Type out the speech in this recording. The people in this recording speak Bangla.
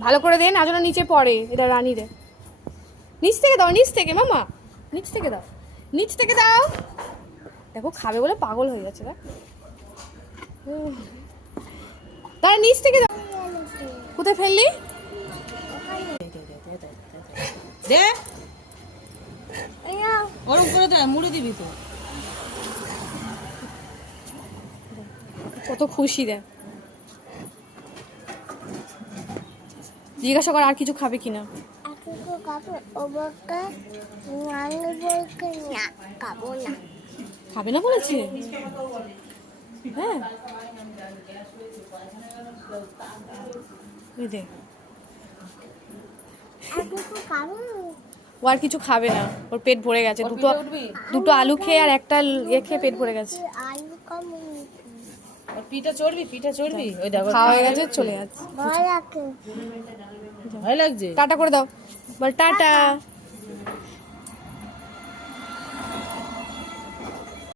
ভালো করে দে, না যেন নিচে পড়ে, এটা রানী রে নিচ থেকে দাও, নিচ থেকে, মামা। নিচ থেকে দাও। নিচ থেকে দাও। দেখো, খাবে বলে পাগল হয়ে যাচ্ছে উহ। নিচ থেকে দাও। কোথায় ফেললি? করে দে, মুড়ে দিবি কত খুশি, দেখ। জিজ্ঞাসা কর আর কিছু খাবে কিনা। খাবে না। বলেছে? হ্যাঁ। ও আর কিছু খাবে না। ওর পেট ভরে গেছে। দুটো দুটো আলু খেয়ে আর একটা ইয়ে খেয়ে পেট ভরে গেছে। পিঠা চড়বি পিঠা চড়বি? ওই দেখো। খাওয়া হয়ে গেছে চলে যাচ্ছে। ভয় লাগছে? টাটা করে দাও। বল টাটা।